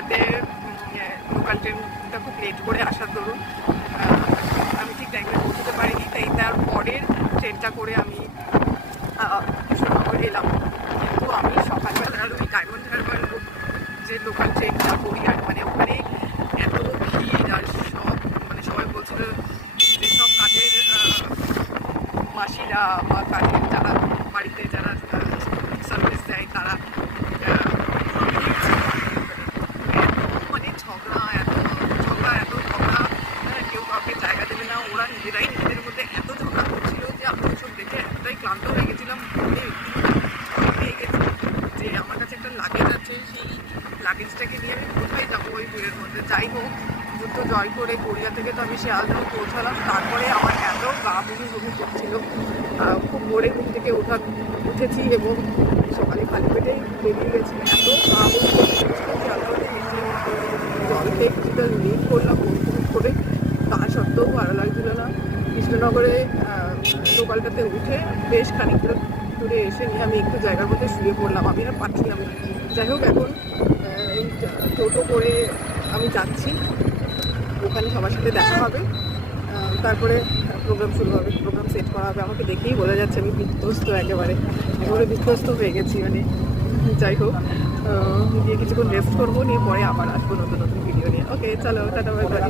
গড়িয়াতে local ট্রেনটা খুব late করে আসার দরুন আমি ঠিক টাইমে পৌঁছতে পারিনি, তাই তার পরের ট্রেনটা করে আমি কৃষ্ণনগর এলাম। কিন্তু আমি সকালবেলার ওই ডায়মন্ড হারবার যে লোকাল ট্রেনটা গড়িয়ার, মানে ওখানে এত ভিড় আর সব মানে সবাই বলছিল যে সব কাজের মাসিরা বা কাজের যারা বাড়িতে যারা সার্ভিস দেয় তারা মানে ঝগড়া এত ঝগড়া, কেউ কাউকে জায়গা দেবে না, ওরা নিজেরাই নিজেদের মধ্যে এত ঝগড়া করছিল যে আমি সব দেখে এতটাই ক্লান্ত হয়ে গেছিলাম, পেয়ে গেছি যে আমার কাছে একটা লাগেজ আছে, সেই লাগেজটাকে নিয়ে আমি কোথায় যাবো ওই ভিড়ের মধ্যে। যাই হোক, যুদ্ধ জয় করে গড়িয়া থেকে তো আমি শিয়ালদহ পৌঁছালাম। তারপরে আমার এত গা বমি করছিল, খুব ভোরে ঘুম থেকে উঠেছি এবং সকালে খালি পেটে বেরিয়ে গেছি, এত গা বমি করছিল। শিয়ালদহতে নিচে জল খেয়ে কিছুটা রিলিফ করলাম করে, তা সত্ত্বেও ভালো লাগছিল না। কৃষ্ণনগরে লোকালটাতে উঠে বেশ খানিকটা দূরে এসে নিয়ে আমি একটু জায়গার মধ্যে শুয়ে পড়লাম, আমি আর পাচ্ছিলাম না। যাই হোক, এখন এই টোটো করে আমি যাচ্ছি, ওখানে সবার সাথে দেখা হবে, তারপরে প্রোগ্রাম শুরু হবে, প্রোগ্রাম সেট করা হবে। আমাকে দেখেই বোঝা যাচ্ছে আমি বিধ্বস্ত, একেবারে বিধ্বস্ত হয়ে গেছি। মানে যাই হোক, গিয়ে কিছুক্ষণ রেস্ট করবো, নিয়ে পরে আবার আসবো নতুন নতুন ভিডিও নিয়ে। ওকে, চলো, টাটা বাই বাই।